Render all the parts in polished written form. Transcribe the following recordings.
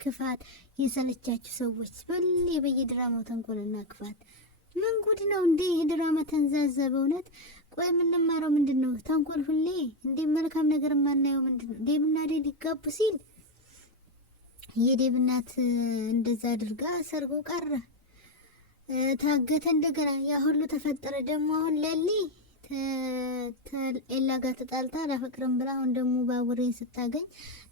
ክፋት የሰለቻችሁ ሰዎች በሌ በየድራማው ተንኮልና ክፋት ምን ጉድ ነው እንዴ? ይሄ ድራማ ተንዛዛ በእውነት። ቆይ የምንማረው ምንድነው? ተንኮል ሁሌ እንዴ መልካም ነገር ማናየው ምንድነው? ዴብና ዴብ ሊጋቡ ሲል የዴብ እናት እንደዛ አድርጋ ሰርጎ ቀረ፣ ታገተ። እንደገና ያ ሁሉ ተፈጠረ። ደግሞ አሁን ለሊ ኤላ ጋር ተጣልታ አላፈቅርም ብላ አሁን ደግሞ ባቡሬን ስታገኝ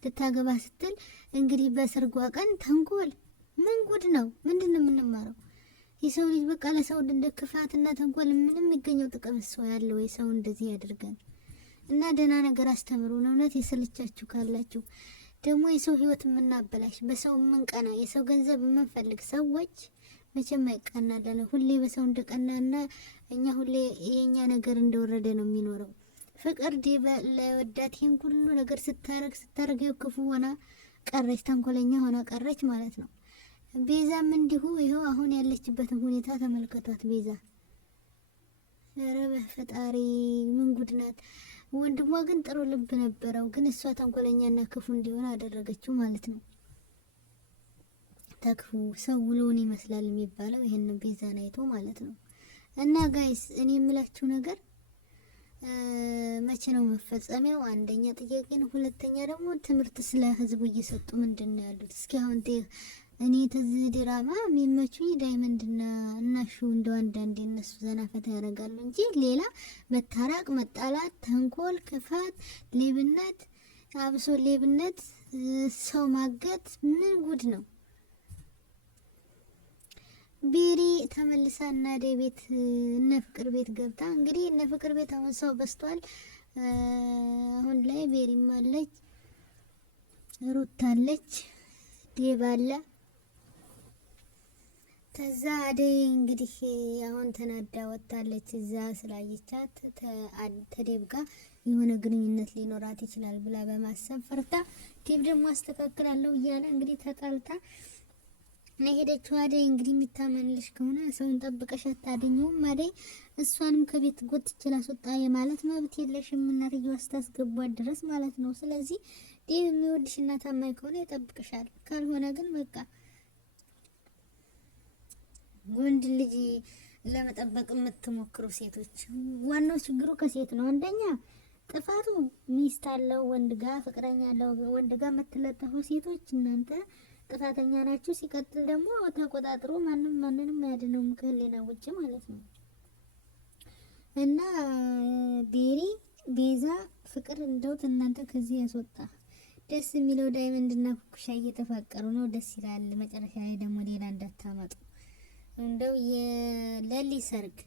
ልታገባ ስትል እንግዲህ በሰርጓ ቀን ተንኮል። ምን ጉድ ነው? ምንድነው የምንማረው? የሰው ልጅ በቃ ለሰው እንደ ክፋትና ተንኮል ምንም የሚገኘው ጥቅም ሰው ያለው የሰው እንደዚህ ያደርጋል። እና ደህና ነገር አስተምሩን። እውነት የሰለቻችሁ ካላችሁ ደግሞ የሰው ህይወት የምናበላሽ በሰው የምንቀና የሰው ገንዘብ የምንፈልግ ሰዎች መቼም አይቀናለን። ሁሌ በሰው እንደቀናና እኛ ሁሌ የኛ ነገር እንደወረደ ነው የሚኖረው። ፍቅር ዴብ ለወዳት ይሄን ሁሉ ነገር ስታረግ ክፉ ሆና ቀረች፣ ተንኮለኛ ሆና ቀረች ማለት ነው። ቤዛም እንዲሁ ይኸው አሁን ያለችበትን ሁኔታ ተመልከቷት። ቤዛ ኧረ በፈጣሪ ምን ጉድ ናት! ወንድሟ ግን ጥሩ ልብ ነበረው፣ ግን እሷ ተንኮለኛና ክፉ እንዲሆን አደረገችው ማለት ነው። ተክፉ ሰው ውሎን ይመስላል የሚባለው ይሄን ቤዛን አይቶ ማለት ነው። እና ጋይስ እኔ የምላችሁ ነገር መቼ ነው መፈጸሚያው? አንደኛ ጥያቄ ነው። ሁለተኛ ደግሞ ትምህርት ስለ ህዝቡ እየሰጡ ምንድነው ያሉት? እስኪ አሁን እኔ ተዚህ ድራማ የሚመቹኝ ዳይመንድና እናሹ እንደው አንዳንዴ እነሱ ዘና ፈታ ያደርጋሉ እንጂ ሌላ መታረቅ፣ መጣላት፣ ተንኮል፣ ክፋት፣ ሌብነት፣ አብሶ ሌብነት፣ ሰው ማገት ምን ጉድ ነው? ቤሪ ተመልሳ እና ቤት እነ ፍቅር ቤት ገብታ እንግዲህ እነ ፍቅር ቤት አሁን ሰው በስቷል። አሁን ላይ ቤሪም አለች፣ ሩት አለች፣ ዴብ አለ። ከዛ አደይ እንግዲህ አሁን ተናዳ ወጣለች። እዛ ስላየቻት ተዴብ ጋር የሆነ ግንኙነት ሊኖራት ይችላል ብላ በማሰብ ፈርታ ዴብ ደግሞ አስተካክላለሁ እያለ እንግዲህ ተጣልታ ለሄደችው አደይ እንግዲህ የሚታመንልሽ ከሆነ ሰውን ጠብቀሽ አታገኘውም። አደይ እሷንም ከቤት ጎትቼ ላስወጣ የማለት መብት የለሽም፣ እናትየው አስታስገቧት ድረስ ማለት ነው። ስለዚህ ዴብ የሚወድሽና ታማኝ ከሆነ ይጠብቅሻል፣ ካልሆነ ግን በቃ ወንድ ልጅ ለመጠበቅ የምትሞክሩ ሴቶች ዋናው ችግሩ ከሴት ነው። አንደኛ ጥፋቱ ሚስት አለው ወንድ ጋር ፍቅረኛ አለው ወንድ ጋር የምትለጠፉ ሴቶች እናንተ ጥፋተኛ ናችሁ። ሲቀጥል ደግሞ ተቆጣጥሮ ማንንም ያድነውም ከህሊና ውጭ ማለት ነው። እና ቤሪ ቤዛ ፍቅር እንደውት እናንተ ከዚህ ያስወጣ። ደስ የሚለው ዳይመንድና ኩኩሻ እየተፋቀሩ ነው፣ ደስ ይላል። መጨረሻ ላይ ደግሞ ሌላ እንዳታመጡ። እንደው የለሊ ሰርግ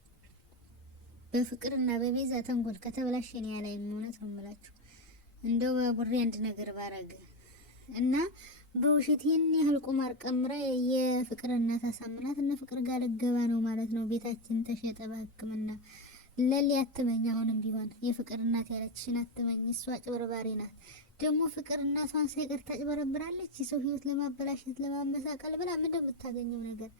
በፍቅርና በቤዛ ተንኮል ከተበላሸ እኔ ያላይ እውነት ነው የምላችሁ። እንደው በቡሬ አንድ ነገር ባረገ እና በውሸት ይሄን ያህል ቁማር ቀምራ የፍቅር እናት አሳምናት እና ፍቅር ጋር ልገባ ነው ማለት ነው። ቤታችን ተሸጠ በሕክምና። ለሊ አትመኝ፣ አሁንም ቢሆን የፍቅር እናት ያለችሽን አትመኝ። እሷ አጭበርባሪ ናት። ደግሞ ፍቅር እናቷን ሳይቀር ታጭበረብራለች። የሰው ህይወት ለማበላሸት ለማመሳቀል ብላ ምንድነው የምታገኘው ነገር?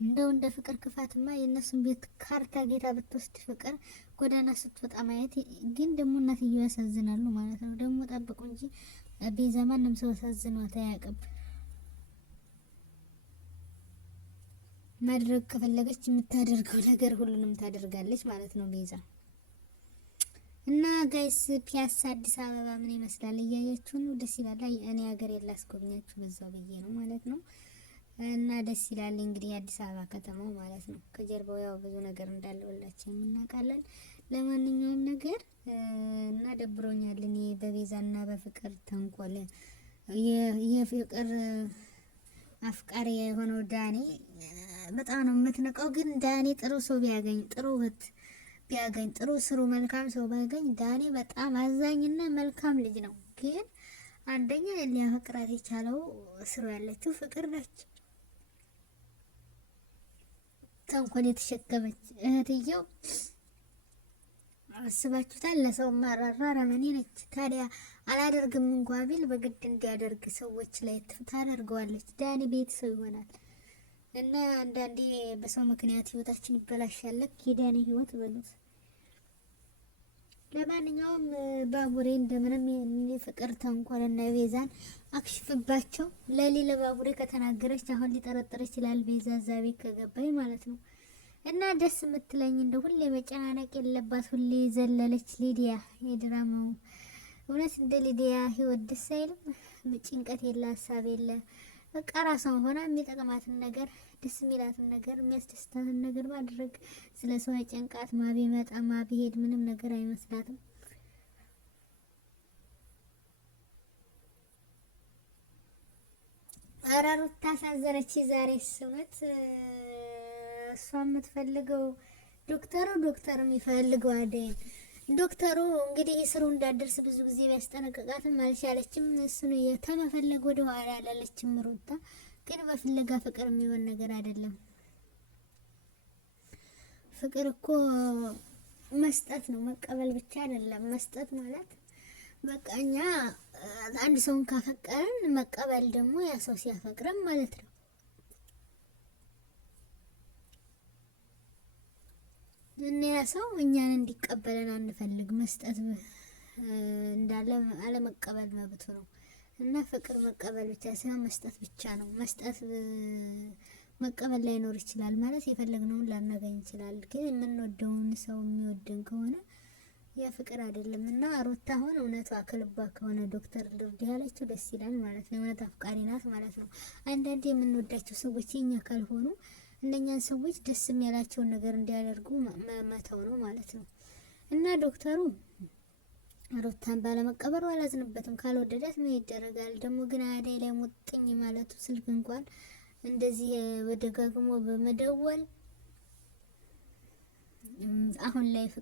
እንደው እንደ ፍቅር ክፋትማ የእነሱን ቤት ካርታ ጌታ ብትወስድ ፍቅር ጎዳና ስትወጣ ማየት። ግን ደግሞ እናትየው ያሳዝናሉ ማለት ነው። ደግሞ ጠብቁ እንጂ ቤዛ ማንም ሰው አሳዝኗት አያውቅም። ማድረግ ከፈለገች የምታደርገው ነገር ሁሉንም ታደርጋለች ማለት ነው ቤዛ። እና ጋይስ ፒያሳ አዲስ አበባ ምን ይመስላል እያያችሁ ነው? ደስ ይላል። እኔ ሀገር ያላስጎብኛችሁ በዛው ብዬ ነው ማለት ነው። እና ደስ ይላል እንግዲህ አዲስ አበባ ከተማው ማለት ነው። ከጀርባው ያው ብዙ ነገር እንዳለ ሁላችንም እናውቃለን። ለማንኛውም ነገር እና ደብሮኛል እኔ በቤዛና በፍቅር ተንኮል የፍቅር አፍቃሪ የሆነው ዳኒ በጣም ነው የምትነቀው። ግን ዳኒ ጥሩ ሰው ቢያገኝ ጥሩ እህት ቢያገኝ ጥሩ ስሩ መልካም ሰው ባገኝ ዳኒ በጣም አዛኝና መልካም ልጅ ነው። ግን አንደኛ ሊያፈቅራት የቻለው ስሩ ያለችው ፍቅር ነች። ተንኮል የተሸከመች እህትየው አስባችሁታል? ለሰው ማራራ ረመኔ ነች። ታዲያ አላደርግም እንኳን ቢል በግድ እንዲያደርግ ሰዎች ላይ ታደርገዋለች። ዳኒ ቤት ሰው ይሆናል። እና አንዳንዴ በሰው ምክንያት ህይወታችን ይበላሻል። የዳኒ ህይወት በሉት ለማንኛውም ባቡሬ እንደምንም ፍቅር ተንኮልና ቤዛን አክሽፍባቸው። ለባቡሬ ከተናገረች አሁን ሊጠረጥር ይችላል ቤዛ እዛ ቤት ከገባኝ ማለት ነው። እና ደስ የምትለኝ እንደ ሁሌ መጨናነቅ የለባት ሁሌ ዘለለች ሊዲያ። የድራማው እውነት እንደ ሊዲያ ህይወት ደስ አይልም። ጭንቀት የለ ሀሳብ የለ በቃ ራሷን ሆና የሚጠቅማትን ነገር ደስ የሚላትን ነገር የሚያስደስታትን ነገር ማድረግ። ስለ ሰው ጭንቃት ማቢ መጣ ማቢ ሄድ ምንም ነገር አይመስላትም። ኧረ ሩታ ታሳዘነች ዛሬ እውነት። እሷ የምትፈልገው ዶክተሩ የሚፈልገው አደይን። ዶክተሩ እንግዲህ ስሩ እንዳደርስ ብዙ ጊዜ ቢያስጠነቅቃትም አልቻለችም። እሱን የተመፈለግ ወደ ኋላ አላለችም ሩታ። ግን በፍለጋ ፍቅር የሚሆን ነገር አይደለም። ፍቅር እኮ መስጠት ነው፣ መቀበል ብቻ አይደለም። መስጠት ማለት በቃ እኛ አንድ ሰውን ካፈቀረን መቀበል ደግሞ ያ ሰው ሲያፈቅረን ማለት ነው። እና ያ ሰው እኛን እንዲቀበለን አንፈልግ። መስጠት እንዳለ አለመቀበል መብቱ ነው። እና ፍቅር መቀበል ብቻ ሳይሆን መስጠት ብቻ ነው። መስጠት መቀበል ላይኖር ይችላል ማለት የፈለግነውን ላናገኝ ይችላል። ግን የምንወደውን ሰው የሚወደን ከሆነ ያ ፍቅር አይደለም። እና ሩታ አሁን እውነቷ ከልቧ ከሆነ ዶክተር ልርድ ያለችው ደስ ይላል ማለት ነው። እውነት አፍቃሪ ናት ማለት ነው። አንዳንዴ የምንወዳቸው ሰዎች የኛ ካልሆኑ እነኛን ሰዎች ደስ የሚያላቸውን ነገር እንዲያደርጉ መተው ነው ማለት ነው። እና ዶክተሩ ሩታን ባለመቀበሩ አላዝንበትም። ካልወደዳት ምን ይደረጋል? ደግሞ ግን አደይ ላይ ሙጥኝ ማለቱ ስልክ እንኳን እንደዚህ በደጋግሞ በመደወል አሁን ላይ ፍቅር